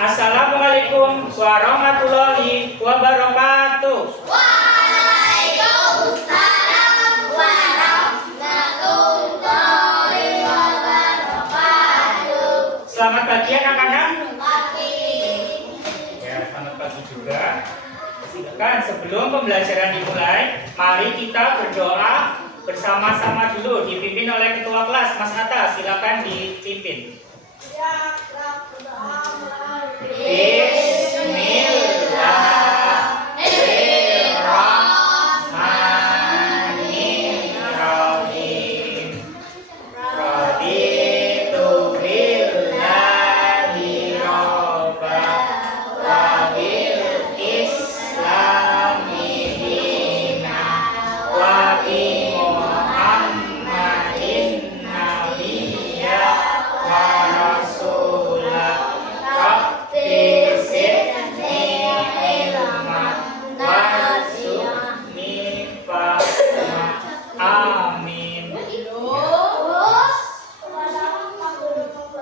Assalamualaikum warahmatullahi wabarakatuh. Waalaikumsalam warahmatullahi wabarakatuh. Selamat pagi anak-anak. Pagi. Ya, selamat pagi juga. Silakan sebelum pembelajaran dimulai, mari kita berdoa bersama-sama dulu, dipimpin oleh ketua kelas Mas Atta. Silakan dipimpin. Ya, Bismillahirrahmanirrahim. Raditu billahi robban wa bil islami dinan wa bi Muhammadin nabiyya wa rasulah. Rabbi zidni ilman warzuqni fahma. Amin. Assalamualaikum warahmatullahi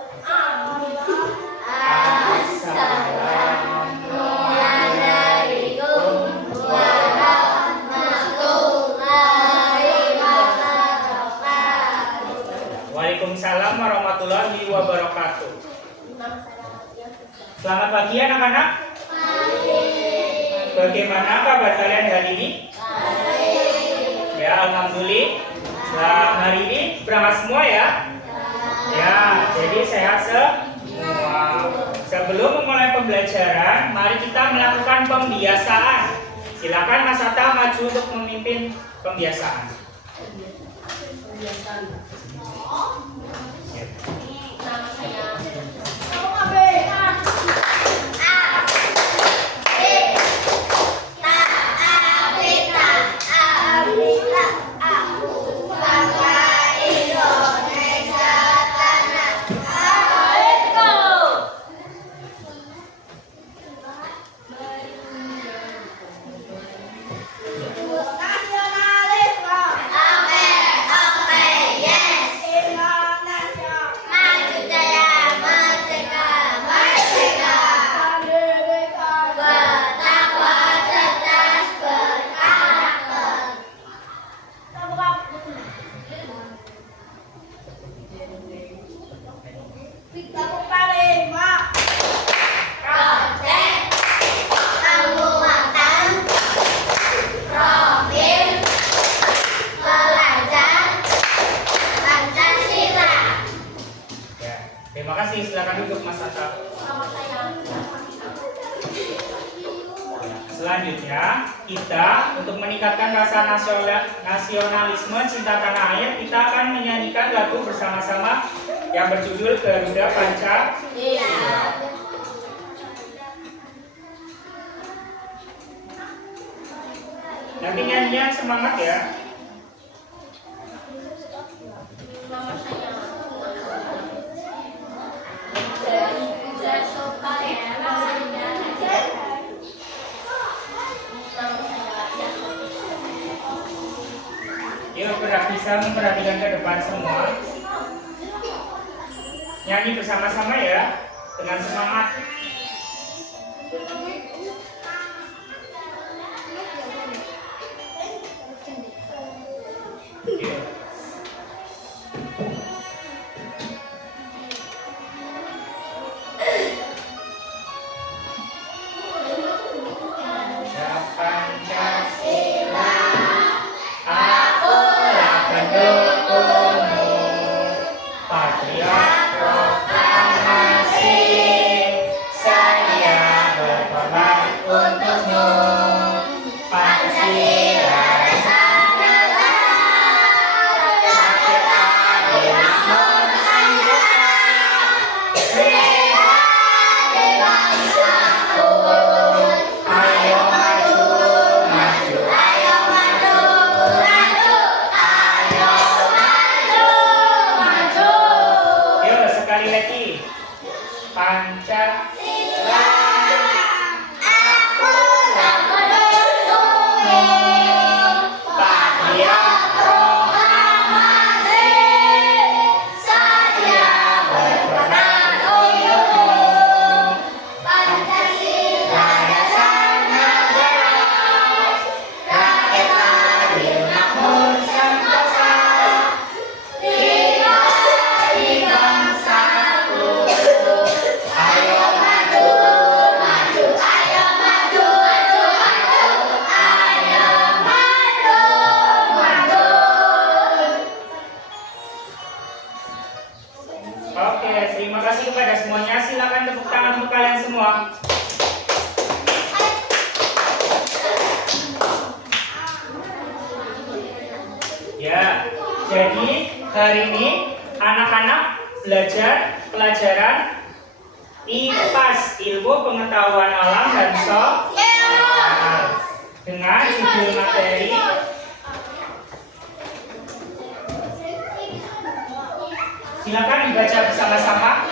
wabarakatuh. Waalaikumsalam warahmatullahi wabarakatuh. Selamat pagi anak-anak. Bagaimana kabar kalian hari ini? Ya, alhamdulillah. Nah, hari ini berangkat semua ya? Ya, jadi sehat semua. Sebelum memulai pembelajaran, mari kita melakukan pembiasaan. Silakan Mas Atta maju untuk memimpin pembiasaan. Terima kasih, silakan duduk Mas Atta. Selanjutnya, kita untuk meningkatkan rasa nasionalisme cinta tanah air, kita akan menyanyikan lagu bersama-sama yang berjudul Garuda Pancasila. Nanti nyanyian semangat ya. Yuk, bisa memperhatikan ke depan semua. Nyanyi bersama-sama ya, dengan semangat. terima kasih kepada semuanya. Silakan tepuk tangan untuk kalian semua. Ya, jadi hari ini anak-anak belajar pelajaran IPAS, ilmu pengetahuan alam dan sosial, dengan judul materi silakan dibaca bersama-sama.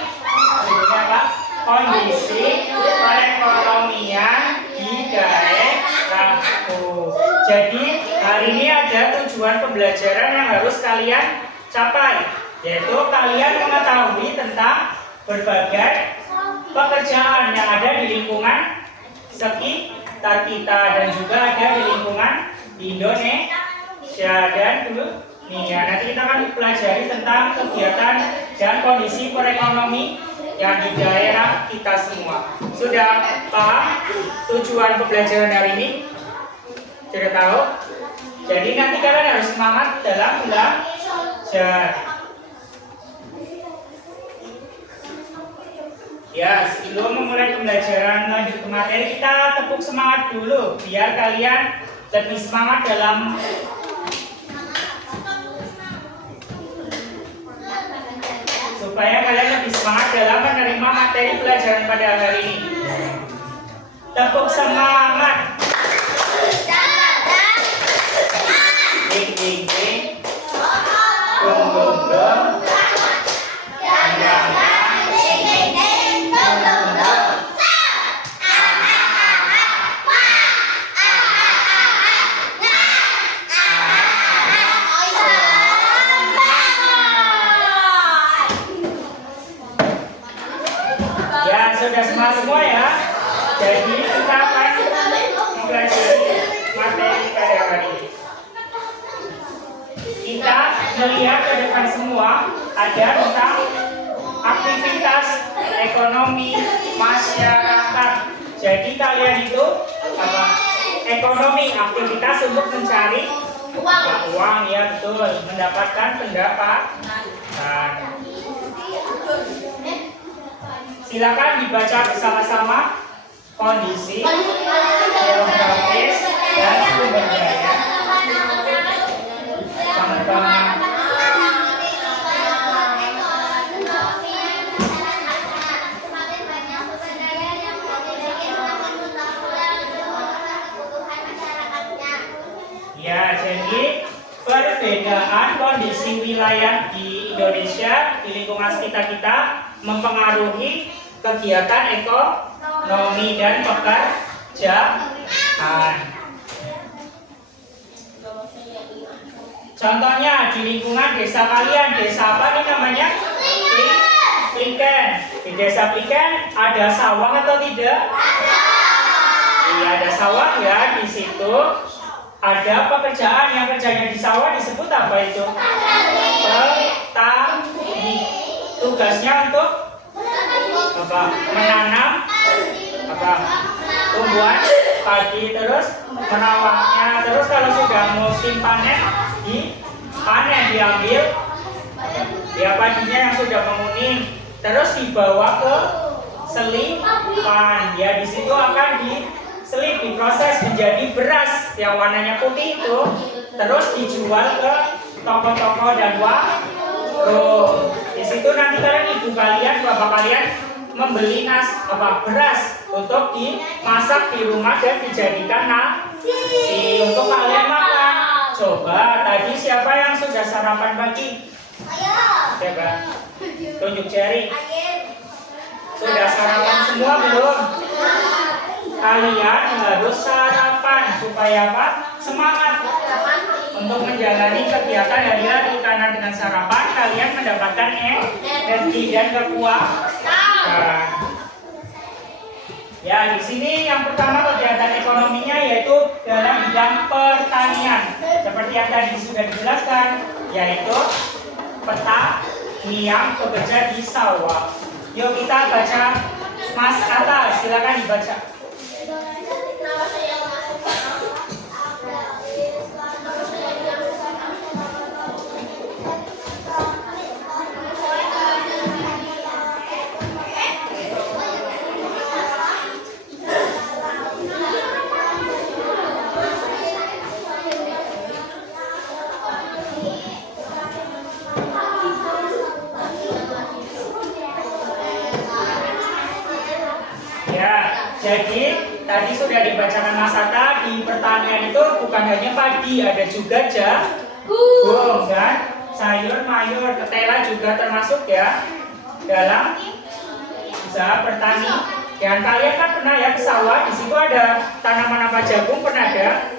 Judulnya apa? Kondisi perekonomian di daerahku. Jadi hari ini ada tujuan pembelajaran yang harus kalian capai, yaitu kalian mengetahui tentang berbagai pekerjaan yang ada di lingkungan sekitar kita dan juga ada di lingkungan Indonesia dan dunia. Nanti kita akan pelajari tentang kegiatan dan kondisi perekonomi yang di daerah kita semua. Sudah paham tujuan pembelajaran hari ini? Sudah tahu? Jadi nanti kalian harus semangat dalam belajar. Ya, sebelum memulai pembelajaran lanjut ke materi, kita tepuk semangat dulu biar kalian lebih semangat dalam supaya kalian lebih semangat dalam menerima materi pelajaran pada hari ini. Tepuk semangat. Ding ding ding. Dong dong dong. Sudah semua ya. Jadi kita akan mempelajari materi pada hari ini. Kita melihat ke depan semua ada tentang aktivitas ekonomi masyarakat. Jadi kalian itu apa? Ekonomi, aktivitas untuk mencari uang, ya betul, mendapatkan pendapatan. Silakan dibaca bersama-sama kondisi geografis dan sumber daya pengembangan ya. Jadi perbedaan kondisi wilayah di Indonesia di lingkungan sekitar kita mempengaruhi kegiatan ekonomi dan pekerjaan. Contohnya di lingkungan desa kalian, desa apa nih namanya? Pliken. Di desa Pliken ada sawah atau tidak? Iya, ada sawah ya. Di situ ada pekerjaan yang kerjanya di sawah disebut apa itu? Petani. Tugasnya untuk apa? Menanam apa? Tumbuhan padi, terus merawatnya. Terus kalau sudah musim panen, dipanen, diambil ya padinya yang sudah menguning, terus dibawa ke selipan. Ya di situ akan diselip, diproses menjadi beras yang warnanya putih itu, terus dijual ke toko-toko dan warung. Di situ nanti kalian, ibu kalian, bapak kalian membeli beras untuk dimasak di rumah dan dijadikan nasi untuk kalian makan. Coba tadi siapa yang sudah sarapan pagi? Coba tunjuk jari. Sudah sarapan semua belum? Kalian harus sarapan supaya apa? Semangat untuk menjalani kegiatan hari-hari, karena dengan sarapan kalian mendapatkan energi dan kekuatan. Ya, di sini yang pertama kegiatan ekonominya yaitu dalam bidang pertanian. Seperti yang tadi sudah dijelaskan, yaitu petani yang bekerja di sawah. Yuk kita baca Mas Atta, silakan dibaca. Ya, jadi tadi sudah dibacakan Mas Atta, di pertanian itu bukan hanya padi, ada juga jagung dan sayur mayur, ketela juga termasuk ya dalam usaha bertani. Dan kalian kan pernah ya ke sawah, di situ ada tanaman apa, jagung pernah ada.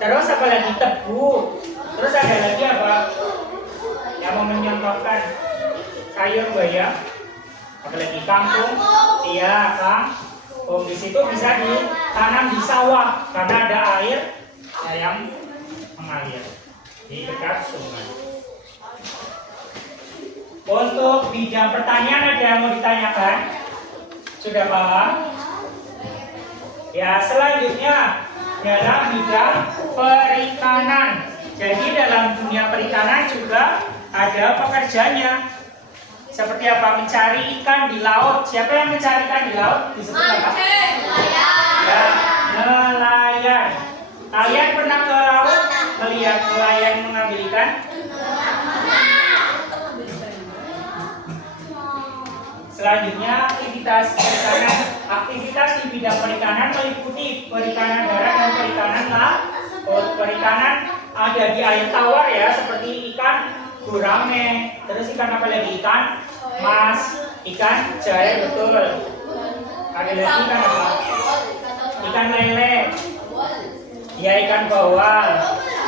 Terus apa lagi, tebu. Terus ada lagi apa? Yang mau menyontohkan sayur bayam. Apalagi kangkung, iya kangkung. Di situ bisa ditanam di sawah karena ada air yang mengalir di dekat sungai. Untuk bidang pertanian ada yang mau ditanyakan? Sudah paham? Ya, selanjutnya dalam bidang perikanan. Jadi dalam dunia perikanan juga ada pekerjanya. Seperti apa? Mencari ikan di laut. Siapa yang mencari ikan di laut? Disebut apa? Ya, nelayan. Kalian pernah ke laut melihat nelayan mengambil ikan? Selanjutnya aktivitas perikanan. Aktivitas di bidang perikanan meliputi perikanan darat dan perikanan laut. Perikanan ada di air tawar ya, seperti ikan gurame, terus ikan apa lagi? Ikan mas, ikan jahe, betul. Ada lagi ikan apa? Ikan lele, ya ikan bawal.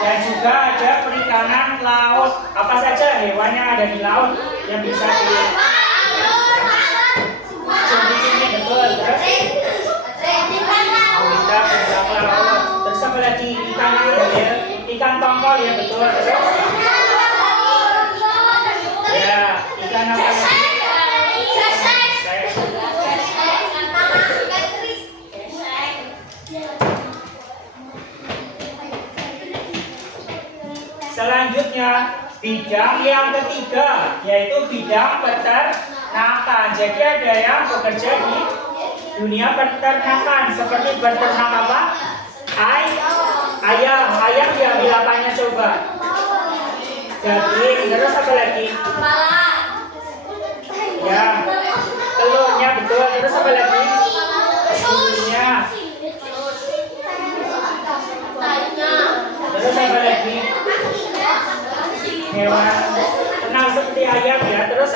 Dan juga ada perikanan laut. Apa saja hewan yang ada di laut yang bisa cumi-cumi, betul. Terus kita berenang laut. Terus apa lagi? Ikan yang ada ya? Ikan tongkol ya, betul. Terus ya, ikan apa lagi? Selanjutnya, bidang yang ketiga yaitu bidang peternakan. Jadi ada yang bekerja di dunia peternakan, seperti beternak apa? Ayam diambil apanya coba? Daging, terus apa lagi? Ya, telurnya, betul. Terus apa lagi? Bulunya. Terus apa lagi? Hewan ternak seperti ayam ya. Terus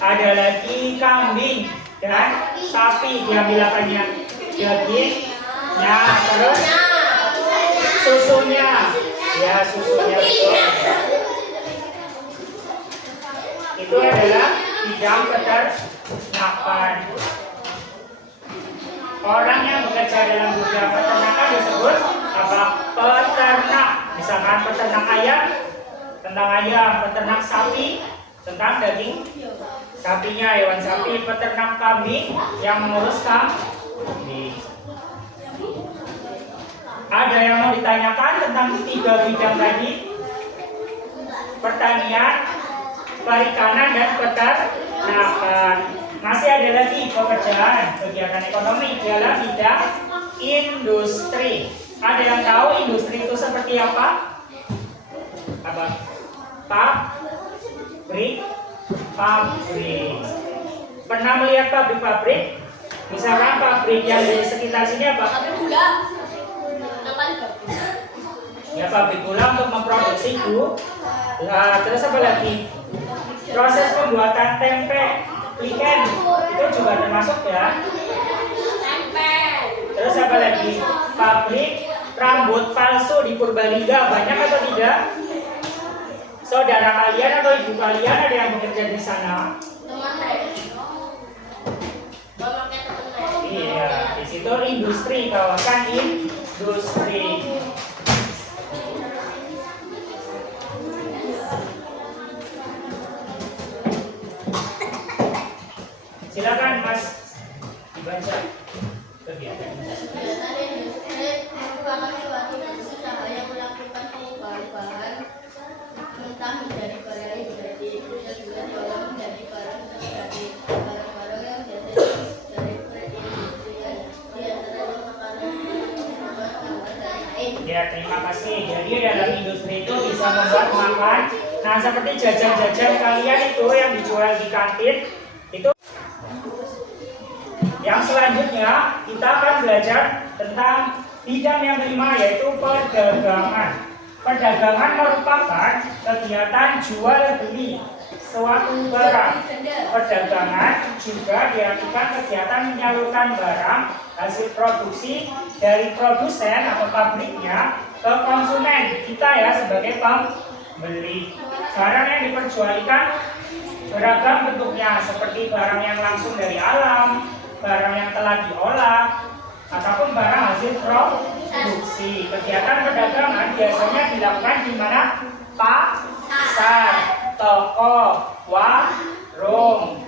ada lagi kambing dan sapi, diambil apanya? Dagingnya, terus susunya. Ya, susunya, betul. Itu adalah bidang peternakan. Orang yang bekerja dalam bidang peternakan disebut apa? Peternak. Misalkan peternak ayam, tentang ayam. Peternak sapi, tentang daging sapinya, hewan sapi. Peternak kambing, yang mengurus kambing. Ada yang mau ditanyakan tentang tiga bidang tadi? Pertanian, perikanan, dan peternakan. Masih ada lagi pekerjaan kegiatan ekonomi dalam bidang industri. Ada yang tahu industri itu seperti apa? Apa? Pabrik. Pernah melihat pabrik-pabrik? Misalkan pabrik yang di sekitar sini apa? Ya, pabrik gula untuk memproduksi gula. Terus apa lagi? Proses pembuatan tempe, pliken, itu juga termasuk ya. Terus apa lagi? Pabrik rambut palsu di Purbalingga, banyak atau tidak? Saudara kalian atau ibu kalian ada yang bekerja di sana? Iya, di situ industri, kawasan industri. Silakan Mas dibaca kegiatan. Mentah menjadi karya menjadi bisa juga diolah menjadi barang menjadi barang-barang yang biasanya dari perindustrian di antaranya makanan dan lain. Ya, terima kasih. Jadi dalam industri itu bisa membuat makan. Nah, seperti jajan-jajan kalian itu yang dijual di kantin itu kita akan belajar tentang bidang yang kelima, yaitu perdagangan. Perdagangan merupakan kegiatan jual beli suatu barang. Perdagangan juga diartikan kegiatan menyalurkan barang hasil produksi dari produsen atau pabriknya ke konsumen kita ya sebagai pembeli. Barang yang diperjualkan beragam bentuknya, seperti barang yang langsung dari alam, barang yang telah diolah, ataupun barang hasil produksi. Kegiatan perdagangan biasanya dilakukan di mana? Pasar, toko, warung.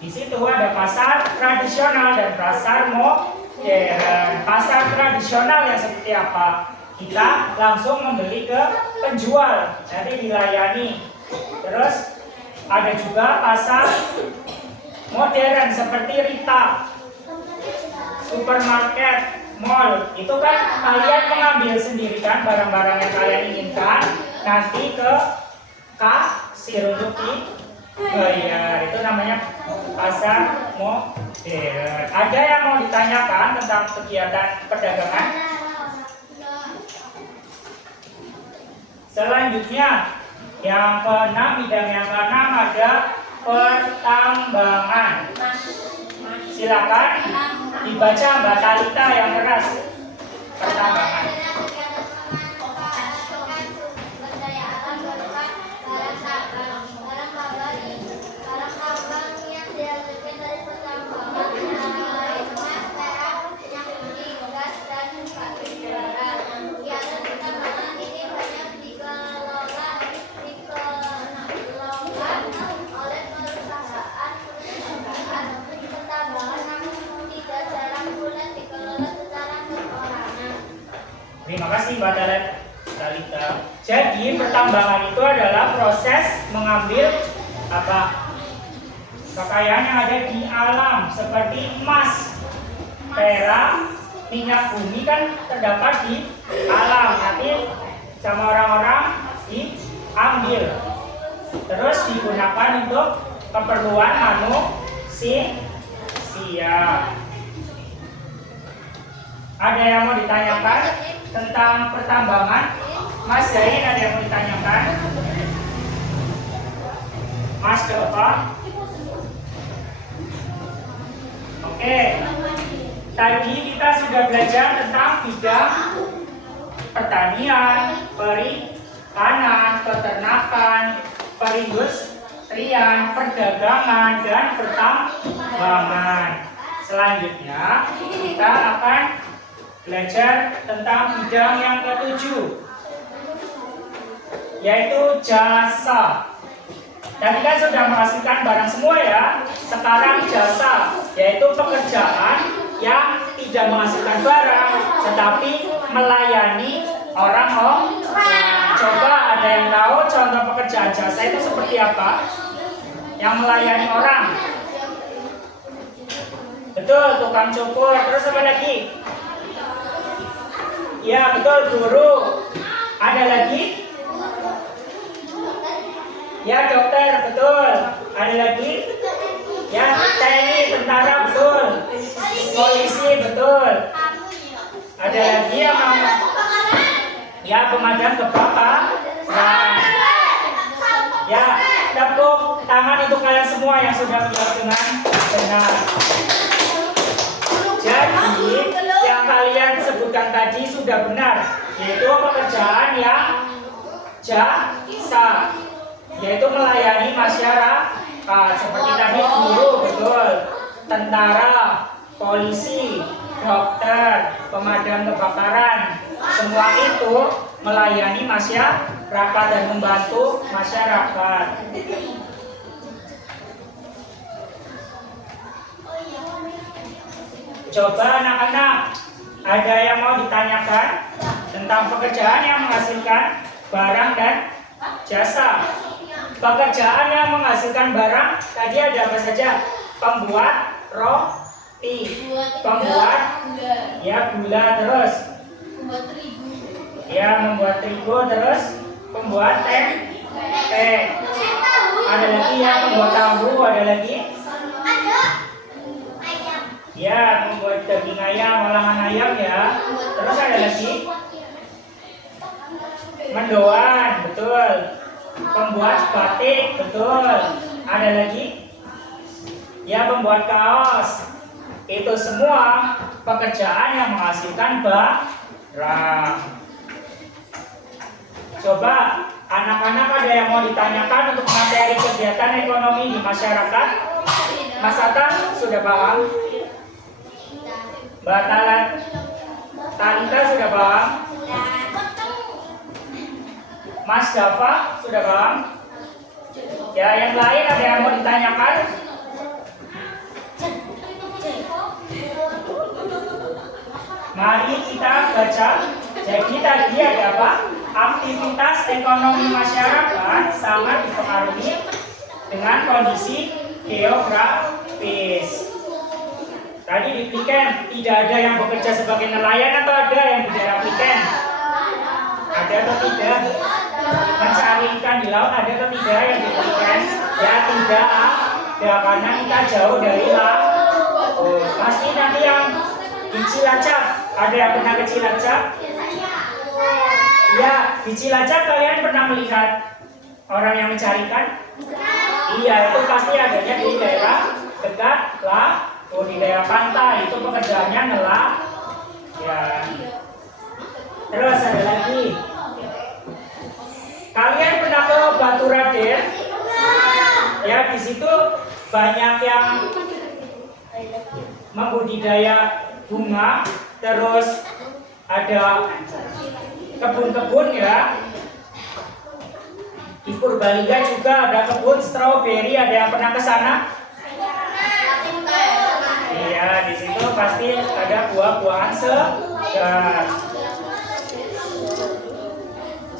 Di situ ada pasar tradisional dan pasar modern. Pasar tradisional yang seperti apa? Kita langsung membeli ke penjual, nanti dilayani. Terus ada juga pasar modern seperti retail, supermarket, mall. Itu kan kalian mengambil sendiri kan barang-barang yang kalian inginkan, nanti ke kasir untuk dibayar. Itu namanya pasar modern. Ada yang mau ditanyakan tentang kegiatan perdagangan? Selanjutnya yang keenam, bidang yang keenam ada pertambangan. Silakan dibaca Mbak Talita yang keras. Pertambangan. Terima kasih Mbak Talita. Jadi pertambangan itu adalah proses mengambil kekayaan yang ada di alam seperti emas, perak, minyak bumi kan terdapat di alam. Nanti sama orang-orang diambil, terus digunakan untuk keperluan manusia. Ada yang mau ditanyakan tentang pertambangan? Mas Zain, ada yang mau ditanyakan? Mas Dova? Oke. Tadi kita sudah belajar tentang bidang pertanian, perikanan, peternakan, perindustrian, perdagangan, dan pertambangan. Selanjutnya kita akan belajar tentang bidang yang ketujuh, yaitu jasa. Tadi kan sudah menghasilkan barang semua ya. Sekarang jasa, yaitu pekerjaan yang tidak menghasilkan barang tetapi melayani orang. Coba ada yang tahu contoh pekerjaan jasa itu seperti apa? Yang melayani orang. Betul, tukang cukur. Terus apa lagi? Ya betul, guru. Ada lagi? Ya dokter, betul. Ada lagi? Ya TNI, tentara, betul. Polisi, betul. Ada lagi yang ya pemadam kebakaran. Ya tepuk tangan untuk kalian semua yang sudah menjawab dengan benar. Jadi yang kalian sebutkan tadi sudah benar, yaitu pekerjaan yang jasa, yaitu melayani masyarakat. Seperti tadi guru, betul, tentara, polisi, dokter, pemadam kebakaran, semua itu melayani masyarakat dan membantu masyarakat. Coba anak-anak, ada yang mau ditanyakan tentang pekerjaan yang menghasilkan barang dan jasa? Pekerjaan yang menghasilkan barang tadi ada apa saja? Pembuat roti, pembuat ya gula, terus ya membuat terigu, terus pembuat tempe. Ada lagi ya pembuat tahu, ada lagi Ya, membuat daging ayam, olahan ayam ya. Terus ada lagi mendoan, betul. Pembuat batik, betul. Ada lagi ya, pembuat kaos. Itu semua pekerjaan yang menghasilkan barang. Coba anak-anak ada yang mau ditanyakan untuk materi kegiatan ekonomi di masyarakat? Mas Atan sudah paham? Mbak Talita sudah paham? Mas Dava sudah paham? Ya, yang lain ada yang mau ditanyakan? Mari kita baca. Jadi tadi ada apa? Aktivitas ekonomi masyarakat sangat dipengaruhi dengan kondisi geografis. Tadi di Pliken tidak ada yang bekerja sebagai nelayan atau ada yang di daerah Pliken? Ada atau tidak? Mencari ikan di laut ada atau tidak yang di Pliken? Ya tidak. Ya karena kita jauh dari laut. Oh, pasti nanti yang di Cilacap, ada yang pernah ke Cilacap? Ya, di Cilacap kalian pernah melihat orang yang mencari ikan? Iya, itu pasti adanya di daerah dekat laut. Oh, di daerah pantai itu pekerjaannya nelayan. Ya. Terus ada lagi. Kalian pernah ke Batu Raden? Ya, di situ banyak yang membudidaya bunga, terus ada kebun-kebun ya. Di Purbalingga juga ada kebun stroberi. Ada yang pernah ke sana? Iya, di situ pasti ada buah-buahan segar.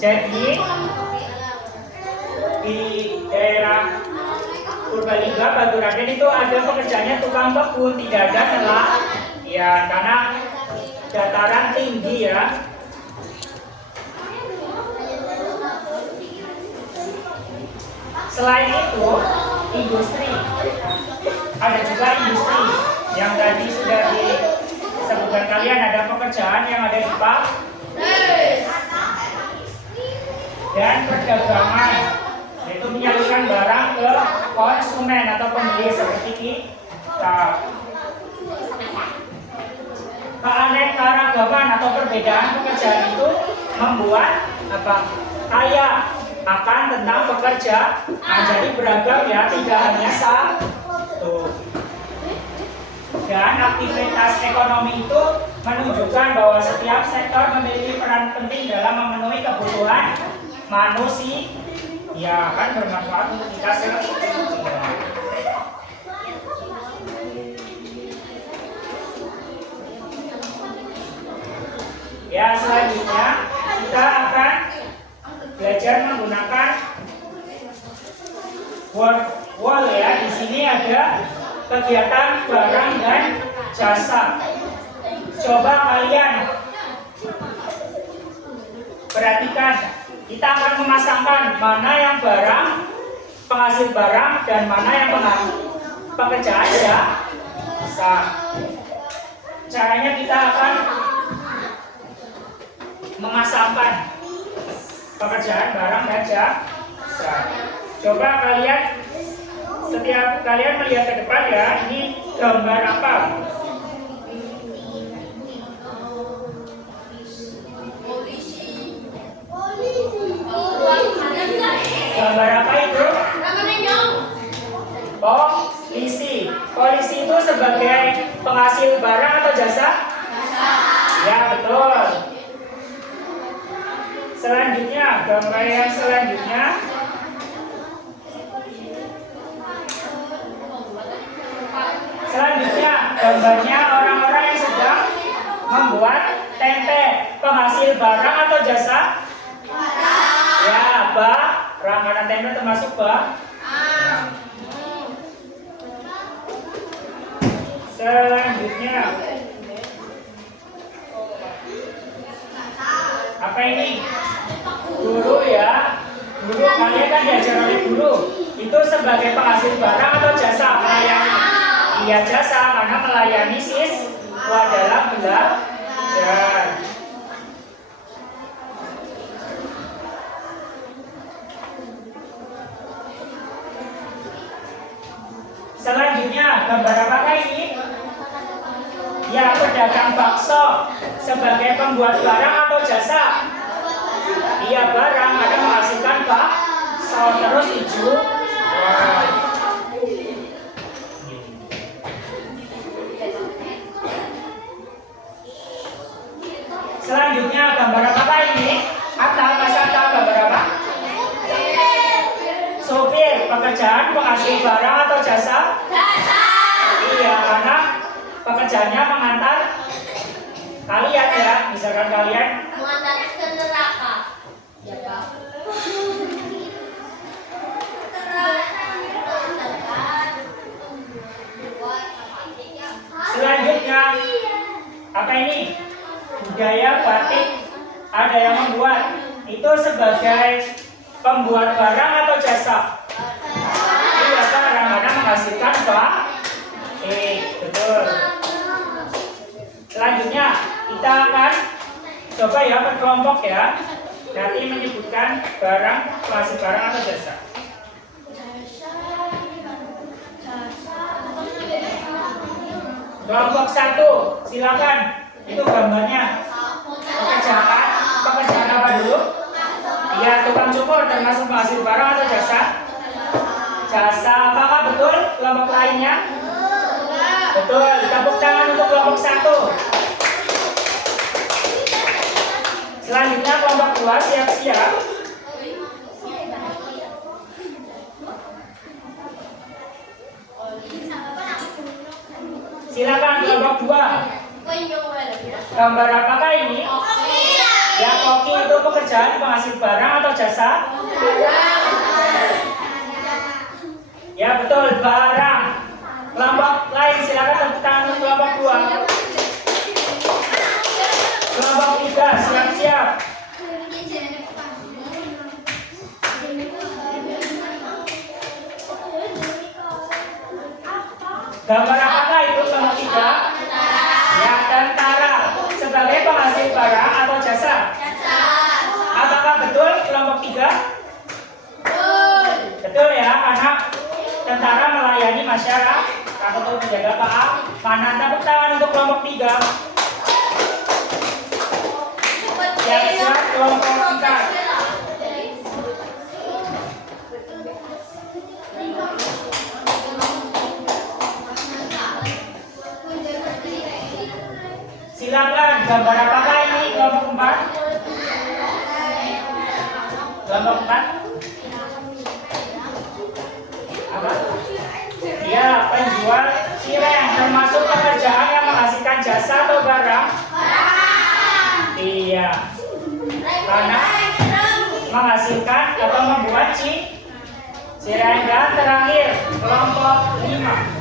Jadi di daerah Purbalingga, Batu Raden itu ada pekerjaannya tukang kebun, tidak ada nelayan. Ya, karena dataran tinggi ya. Selain itu, industri. Ada juga industri yang tadi sudah disebutkan kalian, ada pekerjaan yang ada di pabrik dan perdagangan, yaitu menyalurkan barang ke konsumen atau pembeli seperti kita. Keanekaragaman atau perbedaan pekerjaan itu membuat apa? Kaya akan tentang pekerja. Nah, jadi beragam ya, tidak hanya satu. Dan aktivitas ekonomi itu menunjukkan bahwa setiap sektor memiliki peran penting dalam memenuhi kebutuhan manusia. Ya, kan bermanfaat untuk kita semua. Ya, selanjutnya kita akan belajar menggunakan word ya. Di sini ada kegiatan barang dan jasa. Coba kalian perhatikan, kita akan memasangkan mana yang barang, penghasil barang, dan mana yang pekerjaan jasa. Caranya kita akan memasangkan pekerjaan barang dan jasa. Coba kalian, setiap kalian melihat ke depan ya, ini gambar apa? Gambar apa itu? Polisi. Polisi itu sebagai penghasil barang atau jasa? Ya, betul. Selanjutnya, gambar yang selanjutnya. Selanjutnya, gambarnya orang-orang yang sedang membuat tempe. Penghasil barang atau jasa? Ya, barang. Karena tempe termasuk barang. Selanjutnya, apa ini? Guru ya. Guru, kalian kan diajar oleh guru. Itu sebagai penghasil barang atau jasa? Pelayan. Iya jasa karena melayani siswa dalam belajar. Selanjutnya gambar apakah ini? Ya, pedagang bakso sebagai pembuat barang atau jasa. Iya, barang karena menghasilkan bakso. Terus hijau. Selanjutnya gambar apakah ini? Atta, Mas Atta, gambar apa? Sopir, pekerjaan penghasil barang atau jasa? Jasa. Iya, karena pekerjaannya mengantar kalian ya, misalkan kalian mengantar ke neraka. Ya, Pak. Selanjutnya apa ini? Budaya batik. Ada yang membuat itu sebagai pembuat barang atau jasa? Iya, barang karena menghasilkan betul. Selanjutnya kita akan coba ya berkelompok ya. Nanti menyebutkan barang, penghasil barang atau jasa. Kelompok 1, silakan. Itu gambarnya. Pekerjaan apa dulu? Iya, tukang cukur termasuk penghasil barang atau jasa? Jasa. Apakah betul kelompok lainnya? Betul. Tepuk tangan untuk kelompok 1. Selanjutnya kelompok 2 siap-siap. Silakan kelompok 2. Gambar apakah ini? Ya, koki itu pekerjaan penghasil barang atau jasa? Ya, betul, barang. Kelompok lain silakan tepuk tangan untuk kelompok 2. Kelompok 3 siap-siap. Gambar apakah itu kelompok 3? Ya, tentara sebagai penghasil barang atau jasa? Apakah betul kelompok 3? Betul ya, karena tentara melayani masyarakat atau menjaga keamanan. Tepuk tangan untuk kelompok 3. Siap-siap kelompok 4. Silakan, gambar apakah ini kelompok 4? Kelompok 4? Apa? Ya, penjual cireng termasuk pekerjaan yang menghasilkan jasa atau barang? Iya. Karena menghasilkan atau membuat cireng. Dan terakhir kelompok 5.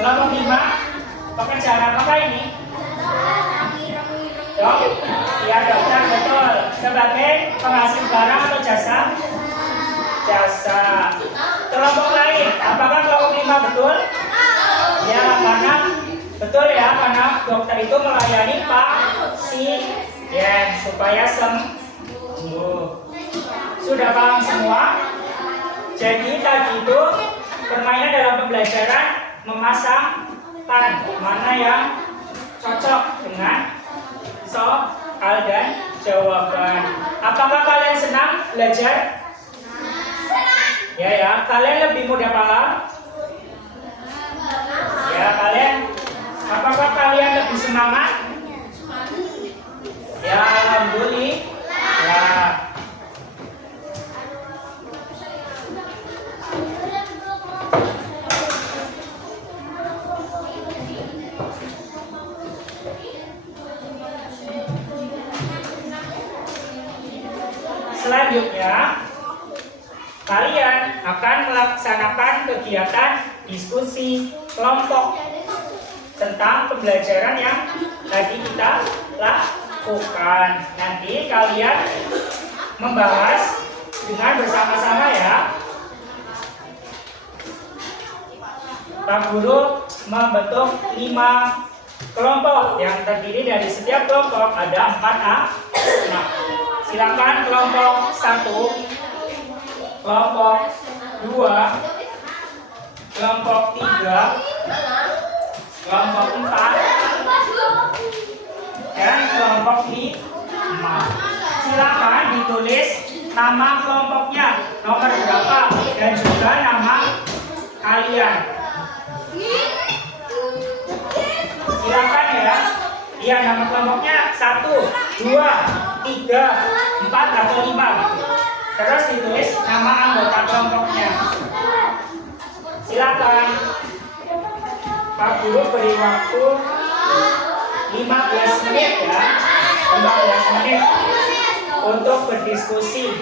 Kelompok 5, pekerjaan apa ini? Ya, dokter, betul. Sebagai penghasil barang atau jasa? Jasa. Kelompok lain, apakah kelompok 5 betul? Ya, karena betul ya, karena dokter itu melayani pasien supaya sembuh. Sudah paham semua? Jadi tadi itu permainan dalam pembelajaran memasang mana yang cocok dengan soal dan jawaban. Apakah kalian senang belajar? Ya, kalian lebih mudah paham? Ya, apakah kalian lebih semangat? Ya, alhamdulillah. Ya. Selanjutnya, kalian akan melaksanakan kegiatan diskusi kelompok tentang pembelajaran yang tadi kita lakukan. Bukan. Nanti kalian membahas dengan bersama-sama ya. Pak Guru membentuk 5 kelompok yang terdiri dari setiap kelompok ada 4 anak. Silakan kelompok 1, kelompok 2, kelompok 3, kelompok 4, dan kelompok 5. Silakan ditulis nama kelompoknya, nomor berapa, dan juga nama kalian. Silakan ya. Iya, nama kelompoknya 1, 2, 3, 4 atau 5 gitu. Terus ditulis nama anggota kelompoknya. Silakan. Pak Guru beri waktu 15 menit ya. 15 menit untuk berdiskusi.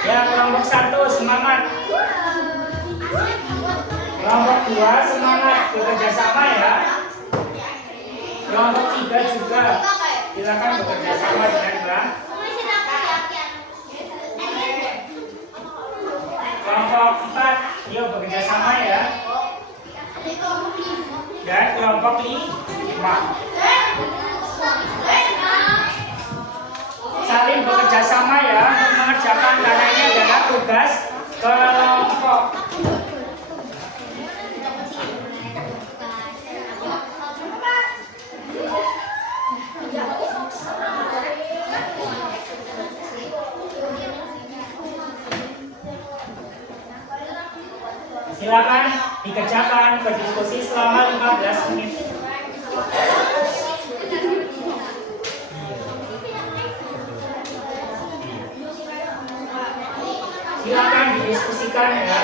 Ya, kelompok 1 semangat. Kelompok 2 semangat, bekerja sama ya. Kelompok 3 juga. Silakan bekerja sama dengan Bang. Kelompok 4, yuk bekerja sama ya. Dan kelompok 5. Saling bekerja sama ya untuk mengerjakan, karena ini adalah tugas kelompok. Silakan dikerjakan, berdiskusi selama 15 menit. Silakan didiskusikan ya.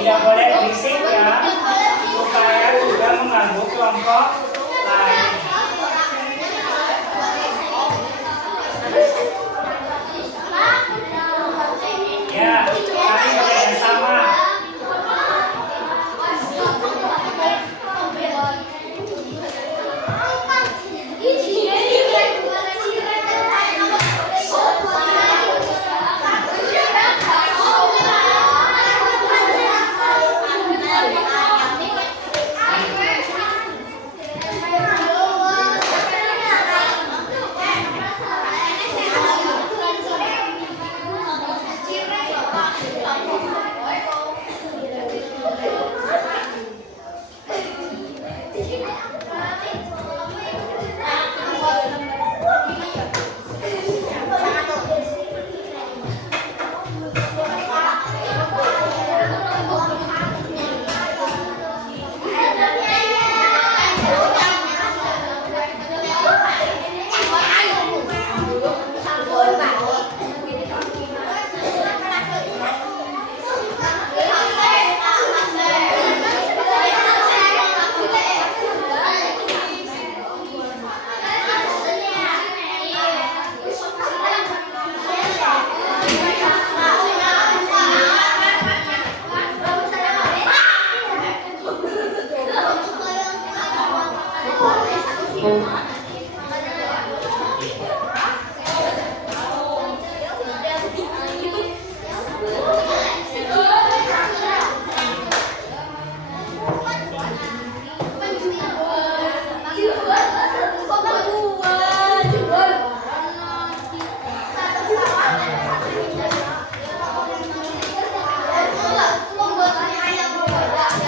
Tidak boleh berisik ya, supaya juga mengganggu kelompok lain. Ya, kami bekerja sama.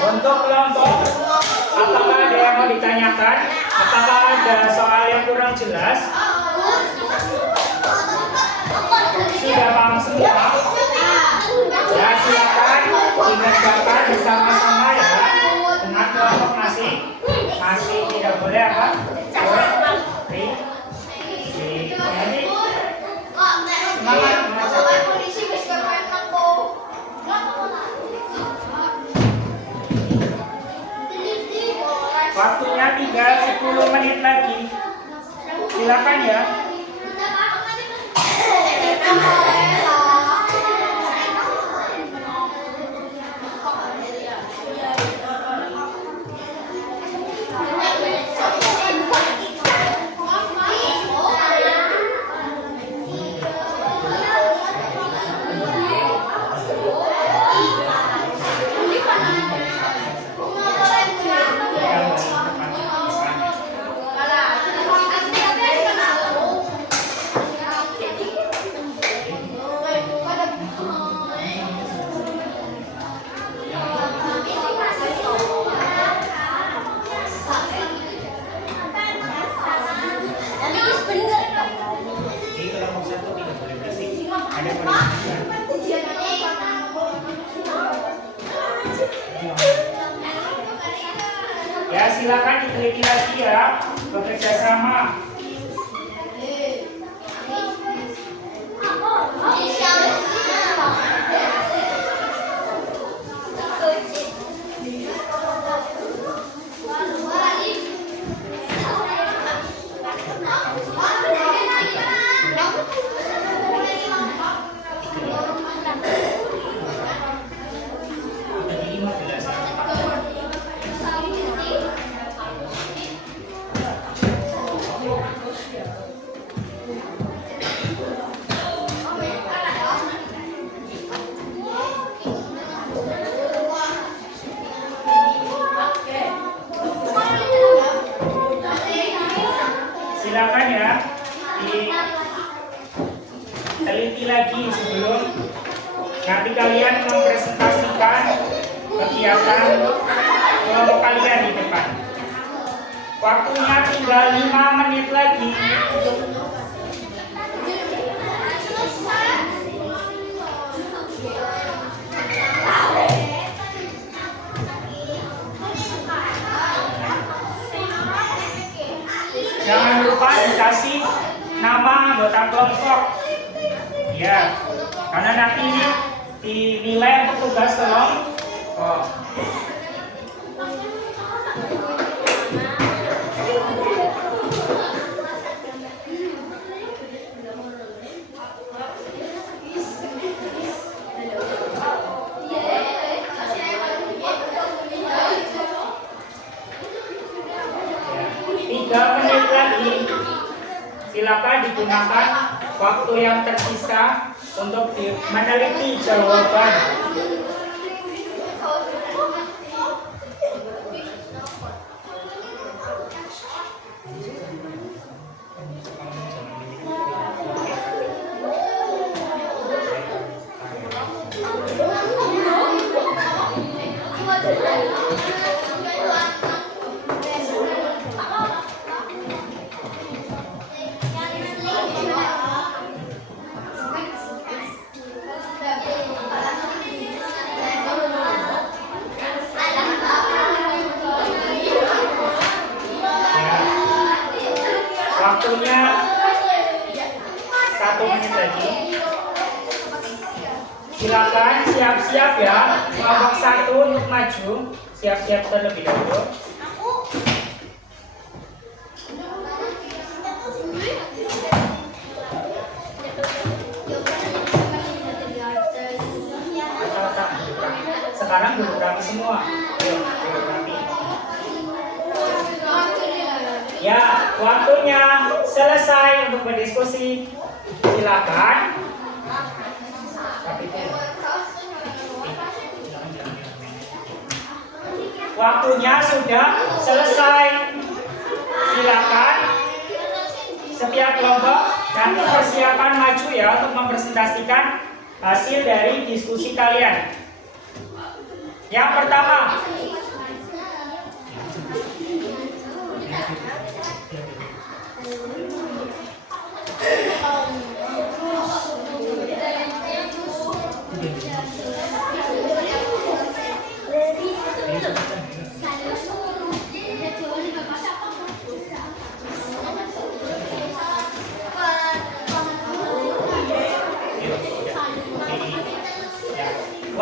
Untuk kelompok, apakah ada yang mau ditanyakan? Apakah ada soal yang kurang jelas? Sudah paham semua? Ya, silakan dikerjakan bersama-sama ya. Dengan kelompok masing-masing, tidak boleh apa? menit lagi. Silakan ya. Jadi kelompok 1 tidak boleh berisik. Ada perintah. Ya, silakan diteliti lagi ya, bekerja sama. Jadi 15. Silakan ya, diteliti lagi sebelum nanti kalian mempresentasikan kegiatan kelompok kalian di depan. Waktunya tinggal 5 menit lagi. Jangan lupa dikasih nama anggota kelompok. Ya, karena nanti ini dinilai untuk tugas kelompok. Silakan digunakan waktu yang tersisa untuk meneliti jawaban. Waktunya 1 menit lagi. Silakan siap-siap ya, kelompok 1 untuk maju. Siap-siap terlebih dahulu. Sekarang duduk rapi semua. Ayo, duduk rapi. Ya, waktunya selesai untuk berdiskusi. Silakan. Waktunya sudah selesai. Silakan. Setiap kelompok nanti persiapan maju ya untuk mempresentasikan hasil dari diskusi kalian. Yang pertama,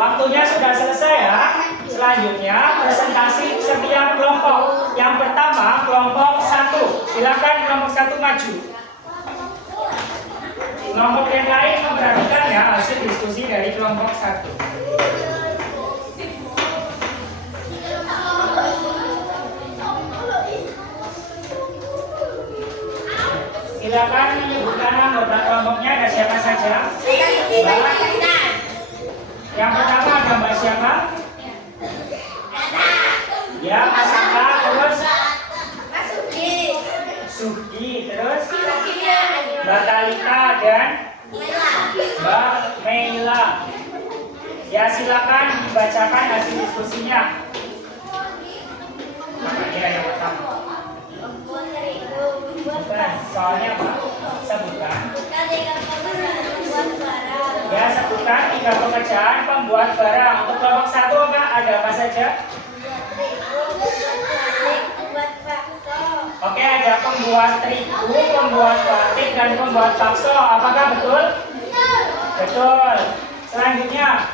waktunya sudah selesai ya. Selanjutnya presentasi setiap kelompok. Yang pertama kelompok 1. Silakan kelompok 1 maju. Kelompok yang lain memperhatikan ya hasil diskusi dari kelompok 1. Silakan menyebutkan anggota kelompoknya, ada siapa saja? Yang pertama ada Mbak siapa? Ya, Mas Anta, terus Sugi, terus Mbak Talita dan Mbak Meila. Ya, silakan dibacakan hasil diskusinya. Ya, yang pertama. Bukan, soalnya apa? Sebutkan. Ya, sebutkan 3 pekerjaan pembuat barang. Untuk kelompok 1 apa? Ada apa saja? Oke, ada pembuat terigu, pembuat batik, dan pembuat bakso. Apakah betul? Betul. Selanjutnya.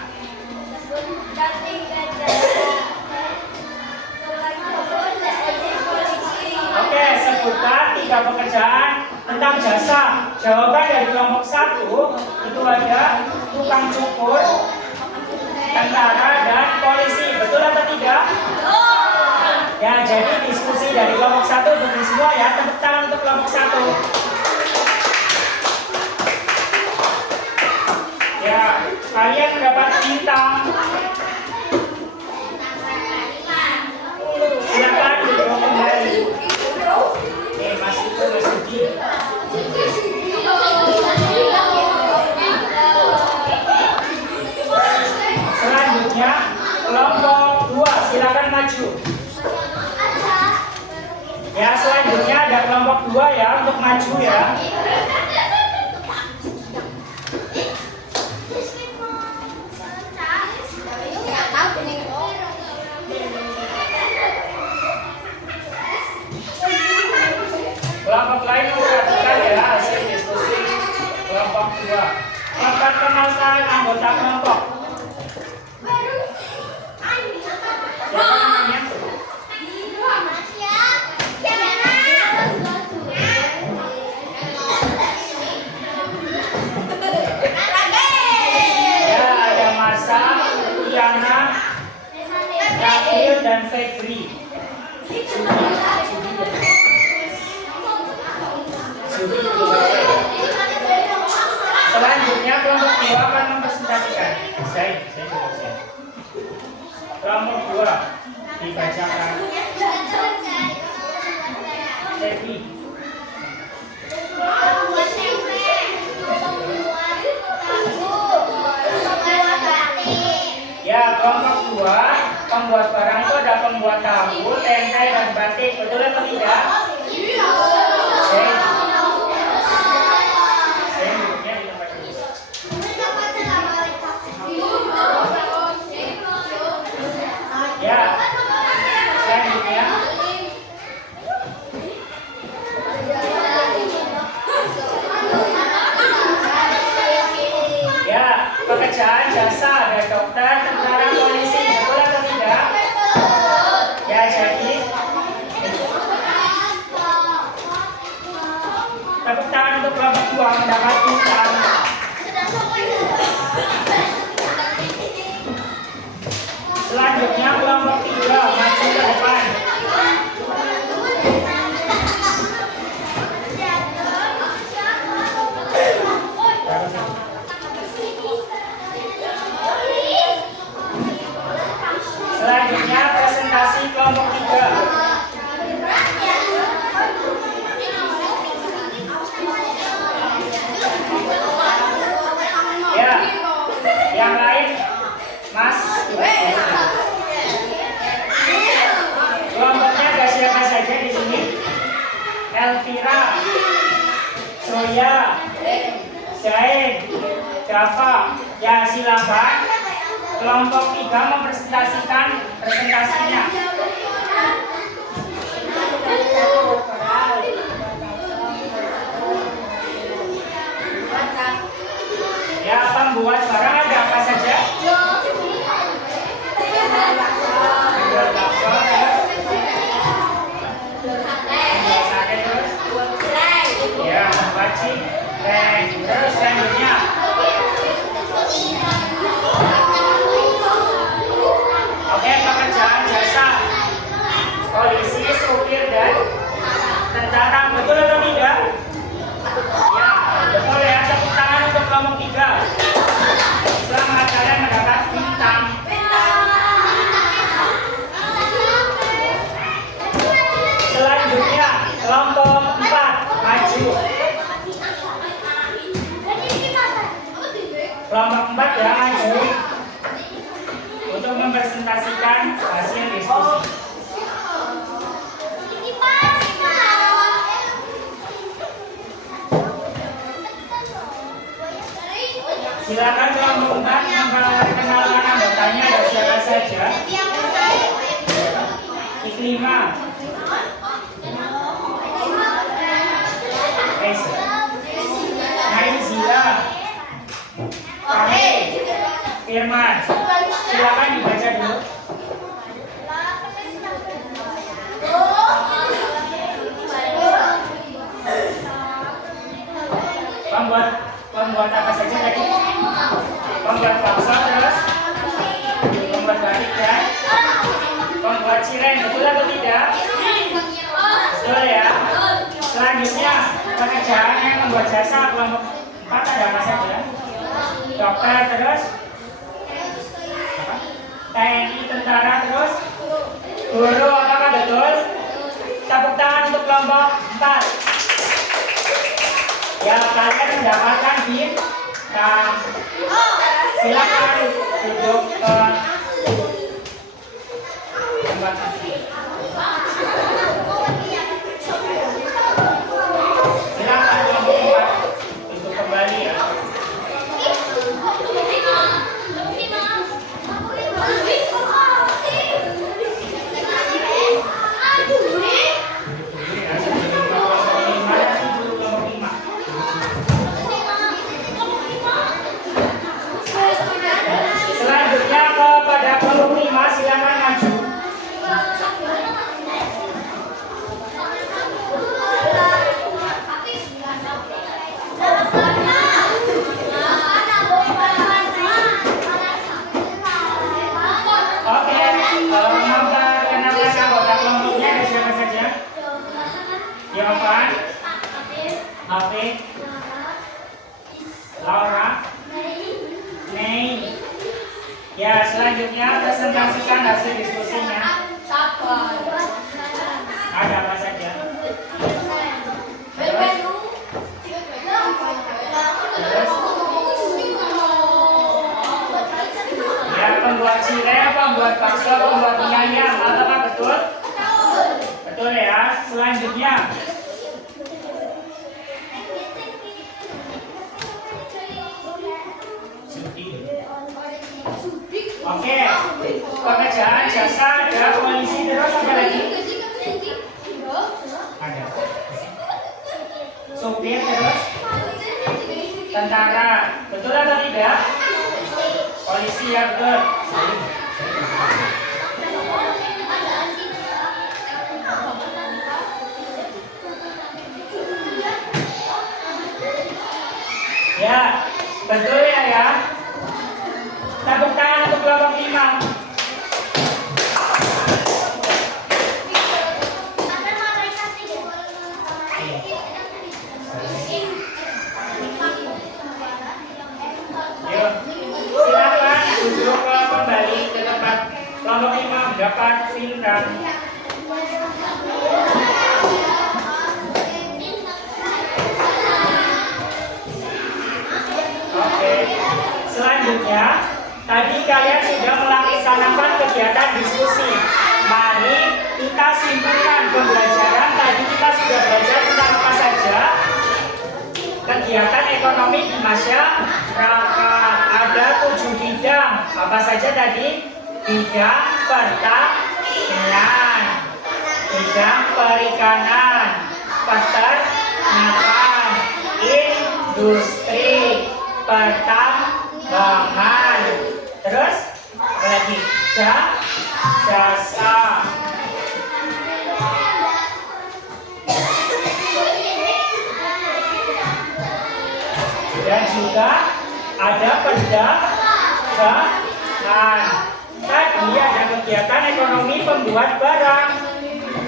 Oke, sebutkan 3 pekerjaan tentang jasa. Jawaban dari kelompok 1 itu ada tukang cukur, tentara, dan polisi. Betul atau tidak? Ya, jadi diskusi dari kelompok 1 untuk semua ya. Tepuk tangan untuk kelompok 1. Ya, kalian mendapat bintang. Silakan duduk kembali. Mas itu Mas Sugi. Selanjutnya kelompok 2, silakan maju. Ya, selanjutnya ada kelompok 2 ya untuk maju ya. Kelompok lain memperhatikan ya hasil diskusi kelompok 2. Dapat kenalkan anggota kelompok. Siapa namanya? Ya, ada Marsa, Tiana, Rafael, dan Febri. Selanjutnya kelompok 2 akan mempresentasikan. Kelompok 2 dibacakan. Febri. Ya, kelompok 2 pembuat barang itu ada pembuat tahu, tempe, dan batik. Betul atau tidak? Ya, selanjutnya. Ya, pekerjaan jasa ada dokter, tentara, polisi. Betul atau tidak? Ya, jadi tepuk tangan untuk kelompok 2 mendapat bintang. Selanjutnya kelompok 3 maju ke depan. Selanjutnya presentasi kelompok 3. Ya, yang lain, Mas. Kelompoknya ada siapa saja di sini? Elvira, Soya, Zaid, Dava. Ya, silakan kelompok 3 mempresentasikan presentasinya. Ya, pembuat barang ada apa saja? Bakso, terus? Silakan kelompok 4 memperkenalkan anggotanya, ada siapa saja? Iklima, Naizila, Kami, Firman. Silakan dibaca dulu. Pembuat apa saja tadi? Pembuat bakso, terus pembuat batik dan pembuat cireng, betul atau tidak? Betul ya. Selanjutnya pekerjaan yang membuat jasa kelompok 4 ada apa saja? Dokter, terus apa? TNI, tentara, terus guru. Apakah betul? Tepuk tangan untuk kelompok 4. Ya, kalian mendapatkan bintang. Silakan duduk ke tempat ini. Silakan kelompok 4 duduk kembali ya. Selanjutnya kepada kelompok 5, silakan maju. Oke, memperkenalkan anggota kelompoknya ada siapa saja? Yovan, Hafid, Laura, Nei. Ya, selanjutnya presentasikan hasil diskusinya. Ada apa saja? Ya, pembuat cireng, pembuat bakso, pembuat mie ayam. Apakah betul? Betul ya. Selanjutnya oke, pekerjaan jasa ada polisi, terus apa lagi? Ada supir, terus tentara. Betul atau tidak? Polisi ya, betul. Ya, betul ya. Tepuk tangan untuk kelompok 5. Yuk, silakan duduk kembali ke tempat. Kelompok 5 mendapat bintang. Oke, selanjutnya tadi kalian sudah melaksanakan kegiatan diskusi. Mari kita simpulkan pembelajaran. Tadi kita sudah belajar tentang apa saja? Kegiatan ekonomi di masyarakat. Ada 7 bidang. Apa saja tadi? Bidang pertanian, bidang perikanan, peternakan, industri, pertambangan, terus apa lagi? Jasa. Dan juga ada perdagangan. Tadi ada kegiatan ekonomi pembuat barang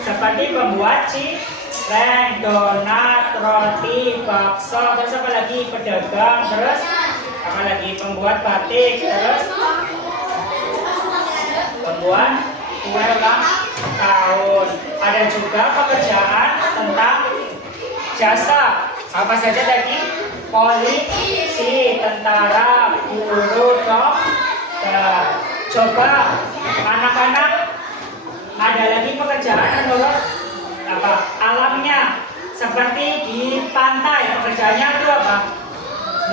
seperti pembuat cireng, donat, roti, bakso, terus apa lagi? Pedagang, terus apa lagi? Pembuat batik, terus pembuat kue ulang tahun. Ada juga pekerjaan tentang jasa. Apa saja tadi? Polisi, tentara, guru, dokter. Coba anak-anak, ada lagi pekerjaan menurut apa? Alamnya seperti di pantai, pekerjaannya itu apa?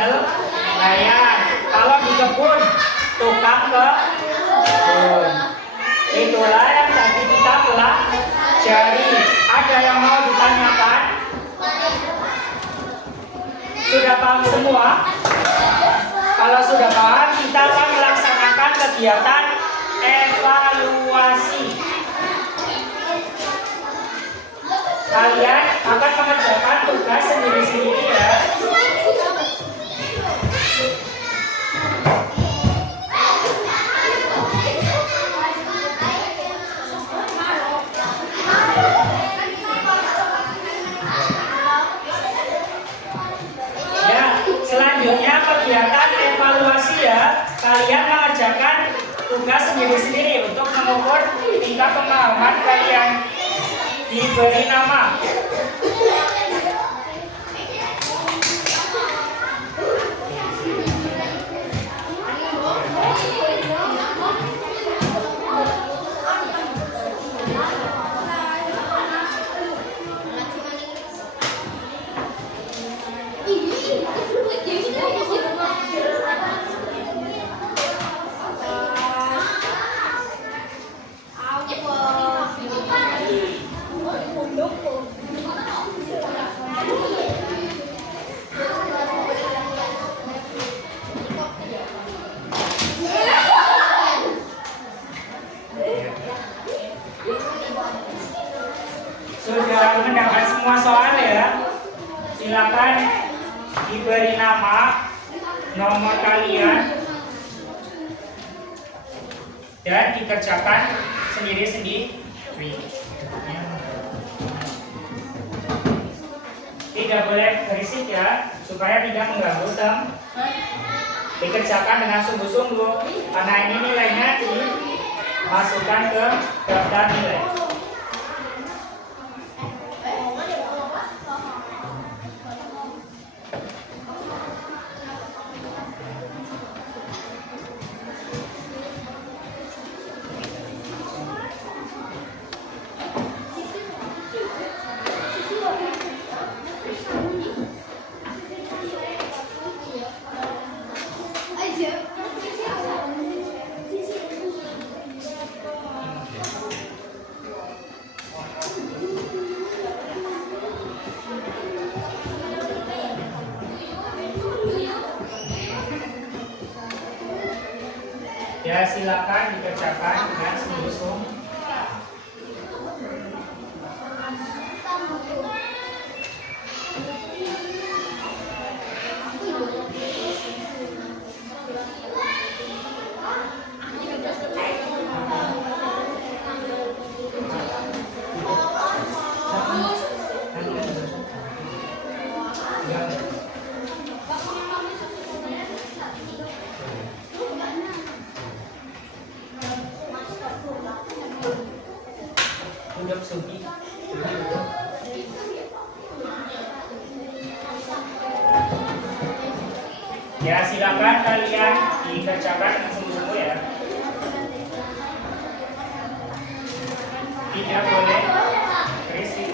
Nelayan. kalau di kebun tukang kebun. Itulah yang tadi kita pelajari. Ada yang mau ditanyakan? Sudah paham semua? Kalau sudah paham, kita akan melaksanakan kegiatan evaluasi. Kalian akan mengerjakan tugas sendiri-sendiri ya. Ya, selanjutnya kegiatan evaluasi ya. Kalian mengerjakan tugas sendiri-sendiri untuk mengukur tingkat pemahaman kalian. Diberi nama. Sudah mendapat semua soal ya? Silakan diberi nama, nomor kalian, dan dikerjakan sendiri-sendiri. Tidak boleh berisik ya, supaya tidak mengganggu teman. Dikerjakan dengan sungguh-sungguh, karena ini nilainya dimasukkan ke daftar nilai. Ya, silakan dikerjakan dengan sungguh-sungguh. Duduk Sugi. Ya, silakan kalian dikerjakan dengan sungguh-sungguh ya. Tidak boleh berisik.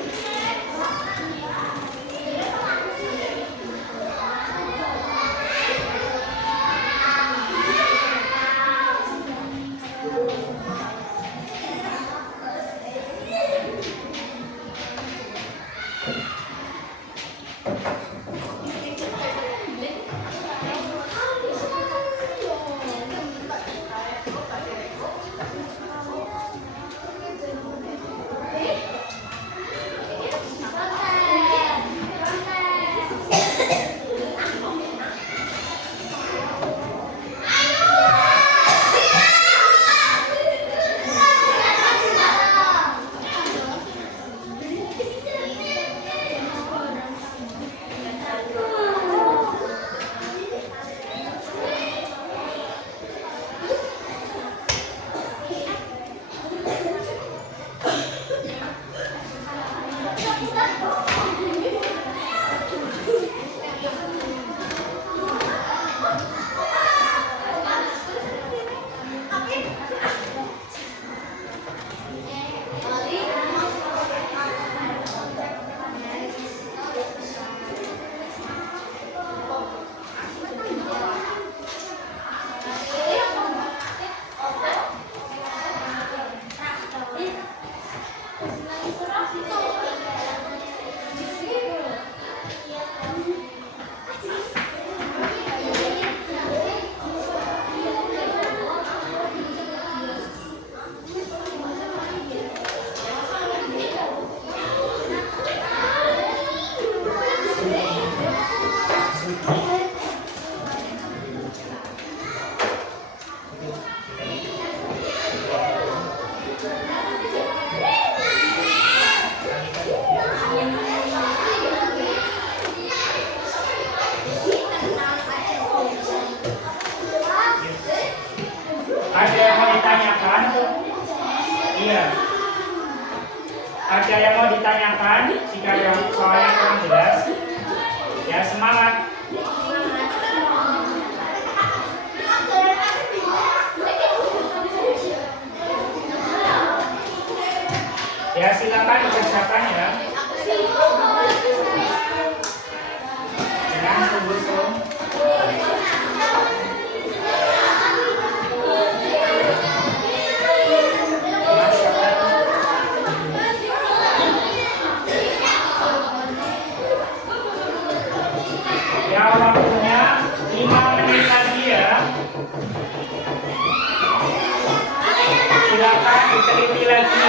lagi.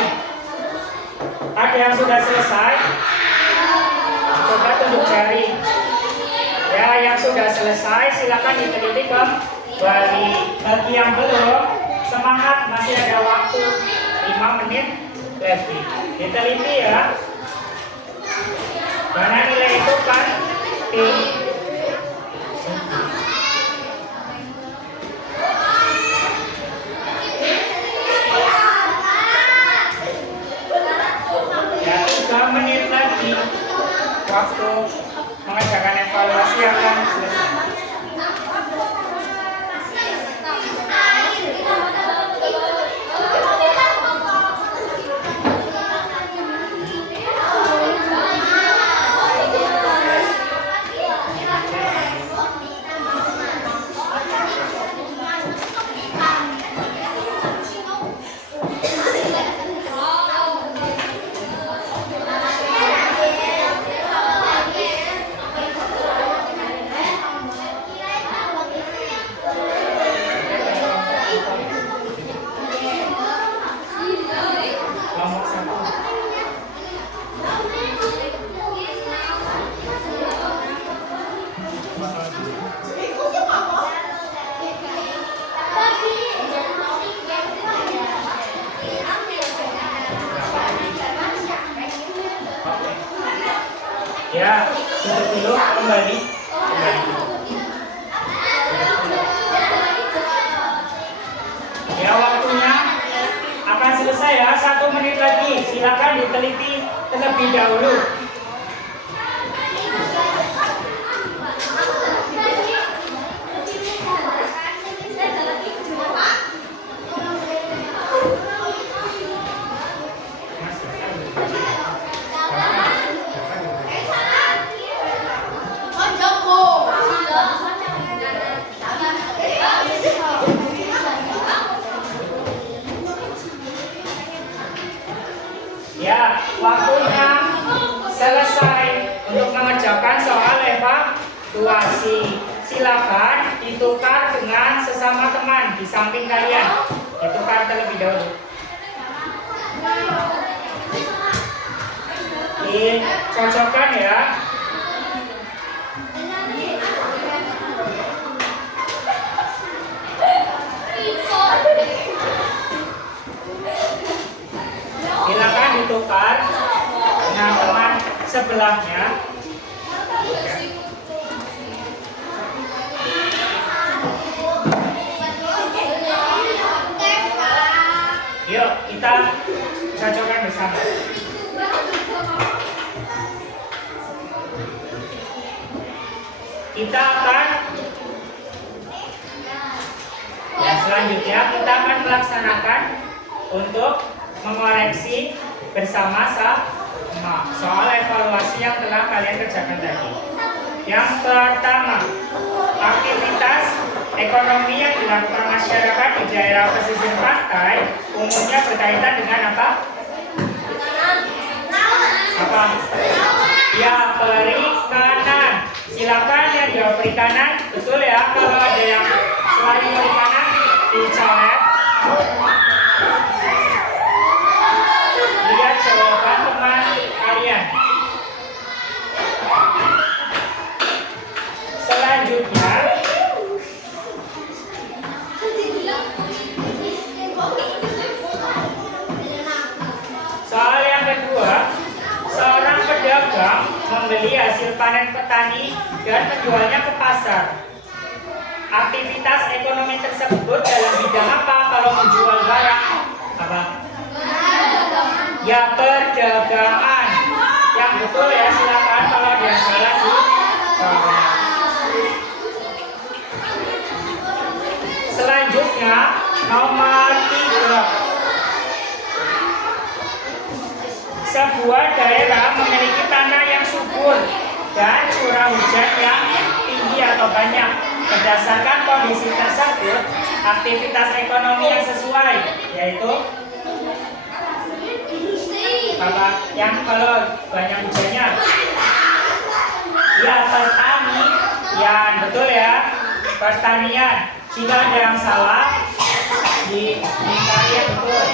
Ada yang sudah selesai? Coba tunjuk jari. Ya, yang sudah selesai silakan diteliti kembali. Bagi yang belum, semangat, masih ada waktu 5 menit lebih. Diteliti ya. Karena nilai itu kan ya, 3 menit lagi waktu mengerjakan evaluasi akan selesai. Nomor 1. Ya, tutup dulu, kembali. Ya, waktunya akan selesai ya, 1 menit lagi. Silakan diteliti terlebih dahulu. Ya, waktunya selesai untuk mengerjakan soal evaluasi. Silakan ditukar dengan sesama teman di samping kalian. Ditukar terlebih dahulu. Cocokkan ya. Silakan ditukar dengan teman sebelahnya. Yuk, kita cocokkan bersama. Kita akan selanjutnya kita akan melaksanakan untuk mengoreksi bersama-sama soal evaluasi yang telah kalian kerjakan tadi. Yang pertama, aktivitas ekonomi yang dilakukan masyarakat di daerah pesisir pantai umumnya berkaitan dengan apa? Apa? Ya, perikanan. Silakan yang jawab perikanan, betul ya. Kalau ada yang selain perikanan, dicoret. Lihat jawaban teman kalian. Selanjutnya, soal yang kedua, seorang pedagang membeli hasil panen petani dan menjualnya ke pasar. Aktivitas ekonomi tersebut dalam bidang apa kalau menjual barang? Apa? Ya, perdagangan. Yang betul ya, silakan kalau ada yang salah dijawab. Selanjutnya, nomor 3. Sebuah daerah memiliki tanah yang subur dan curah hujan yang tinggi atau banyak. Berdasarkan kondisi tersebut, aktivitas ekonomi yang sesuai yaitu apa? Yang kalau banyak hujannya, ya pertanian. Betul ya, pertanian. Jika ada yang salah, di kalian betul.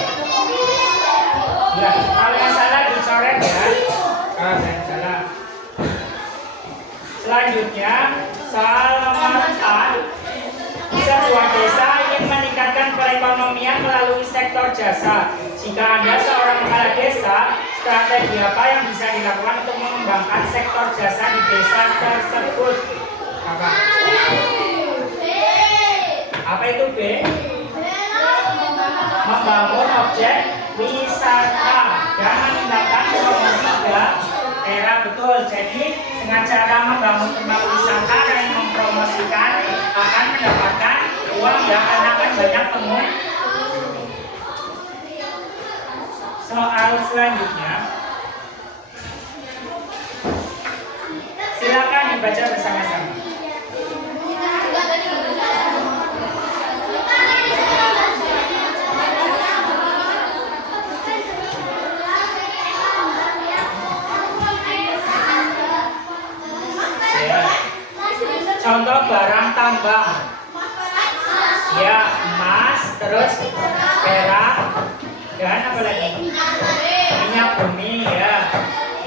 Ya, kalau yang salah dicoret ya. Ah, yang salah. Selanjutnya, soal nomor 4. Sebuah desa ingin meningkatkan perekonomian melalui sektor jasa. Jika Anda seorang kepala desa, strategi apa yang bisa dilakukan untuk mengembangkan sektor jasa di desa tersebut? Apa itu B? Membangun objek wisata dan meningkatkan promosi daerah. Betul. Jadi dengan cara membangun tempat wisata dan mempromosikan akan mendapatkan uang yang akan banyak pengunjung. Soal selanjutnya, silakan dibaca bersama-sama. Contoh barang tambang, ya, emas, terus perak, dan apa lagi? Minyak bumi,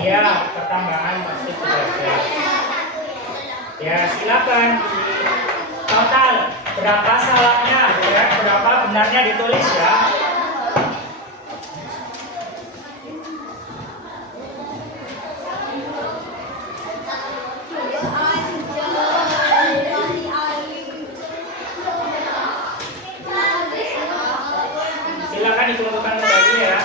ya, pertambangan pasti sudah ada. Ya, silakan total berapa salahnya, ya, berapa benarnya ditulis ya. Silakan dikumpulkan kembali ya.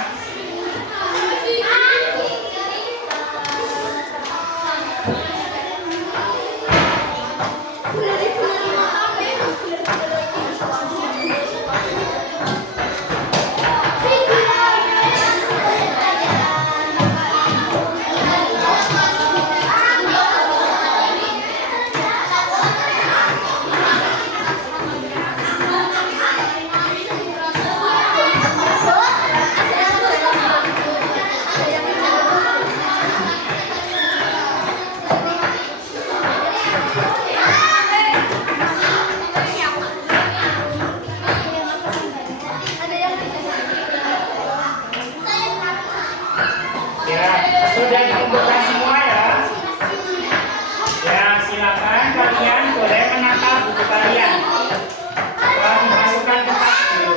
Sudah dikumpulkan semua ya. Ya, silakan kalian boleh menata buku kalian. Telah dimasukkan ke tas dulu.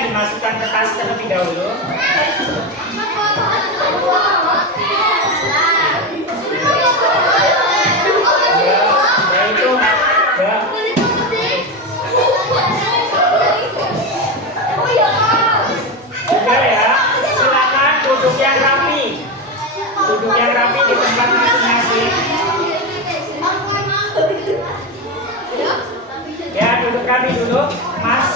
Dimasukkan ke tas terlebih dahulu. Ya itu, ya. Sudah ya, silakan duduk yang rapi. Duduk yang rapi di tempat masing-masing. Ya, duduk rapi dulu, Mas.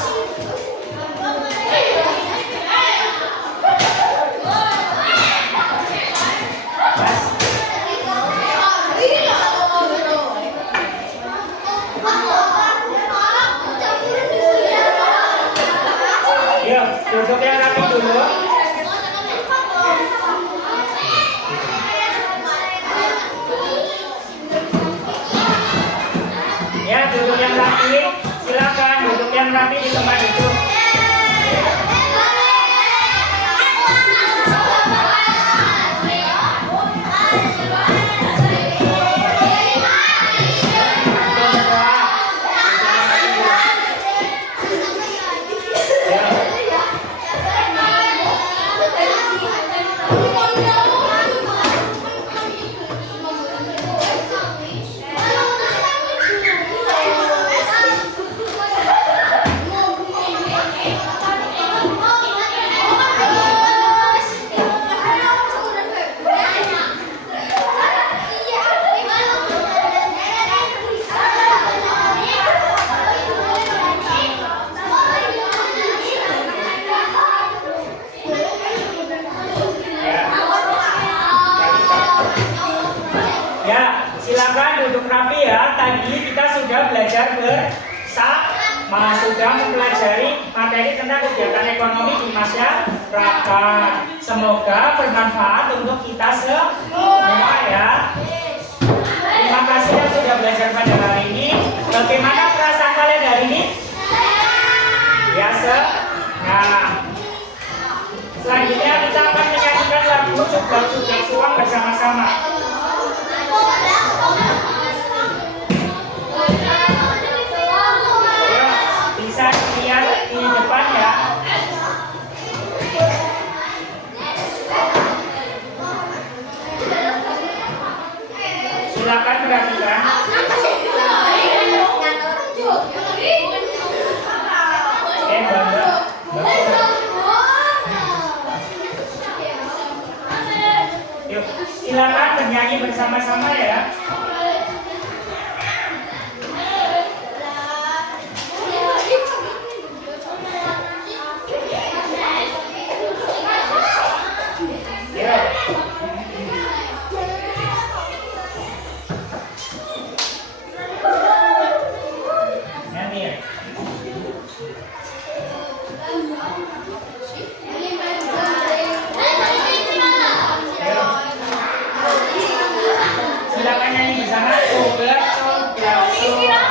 Duduk yang rapi dulu. Ya, duduk yang rapi. Silakan duduk yang rapi di tempat duduk. Ya, silakan duduk rapi ya. Tadi kita sudah belajar bersama, sudah mempelajari materi tentang kegiatan ekonomi di masyarakat. Semoga bermanfaat untuk kita semua ya. Terima kasih yang sudah belajar pada hari ini. Bagaimana perasaan kalian hari ini? Biasa. Nah, selanjutnya kita akan menyanyikan lagu Cublak-Cublak Suang bersama-sama. Ya, bisa lihat di depan ya. Silakan perhatikan. Yuk, silakan bernyanyi bersama-sama ya. Nyanyi ya. Silakan nyanyi bersama. Cublak cublak suang.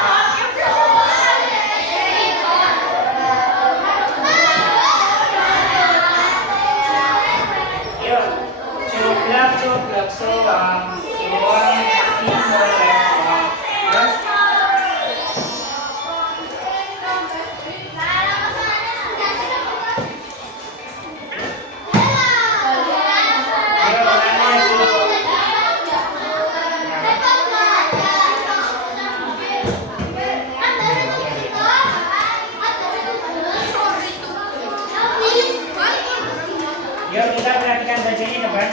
Yuk, cublak cublak suang, suang makin melempar. Terus, ayo ulangi. Yuk kita perhatikan saja ini depan.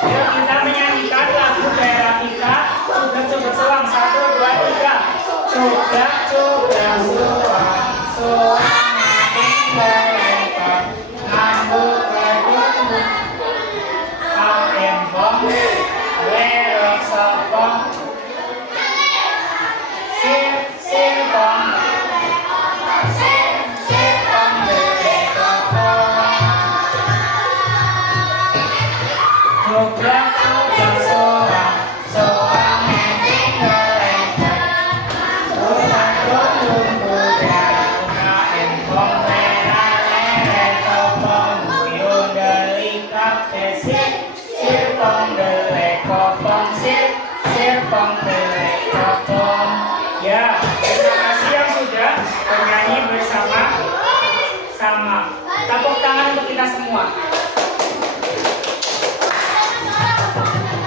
Yuk kita menyanyikan lagu daerah kita. Cublak cublak suang. 1, 2, 3. Cublak cublak suang, suang makin melempar. Ngambuk kedung, kau embong, lerok sopong. Sir, sirpong, sirpong belekopong. Cublak cublak suang, suang makin melempar. Ulang kedung budal, kau embong, lerok sopong. Buyung delikap sir, sirpong belekopong. Sir, sirpong belekopong. Ya, terima kasih yang sudah bernyanyi bersama-sama. Tepuk tangan untuk kita semua.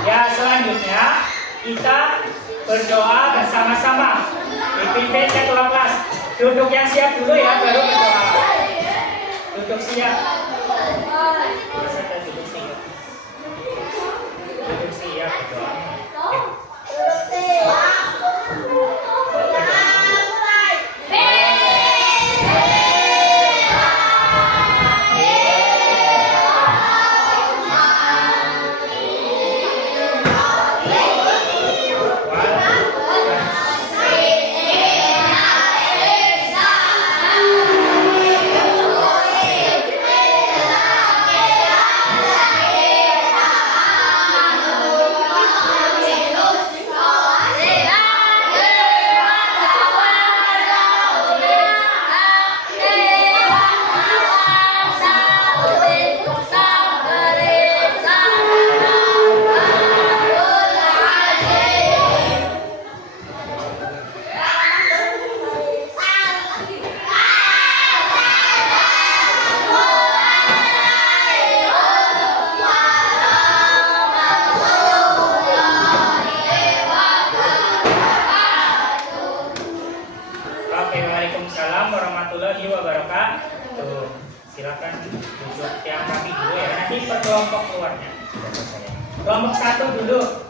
Ya, selanjutnya kita berdoa bersama-sama. Dipimpin ketua kelas. Duduk yang siap dulu ya, baru berdoa. Duduk siap. Duduk siap. Duduk siap berdoa. Waalaikumsalam warahmatullahi wabarakatuh. Silakan duduk yang rapi dulu ya. Nanti per kelompok keluarnya. Kelompok 1 dulu.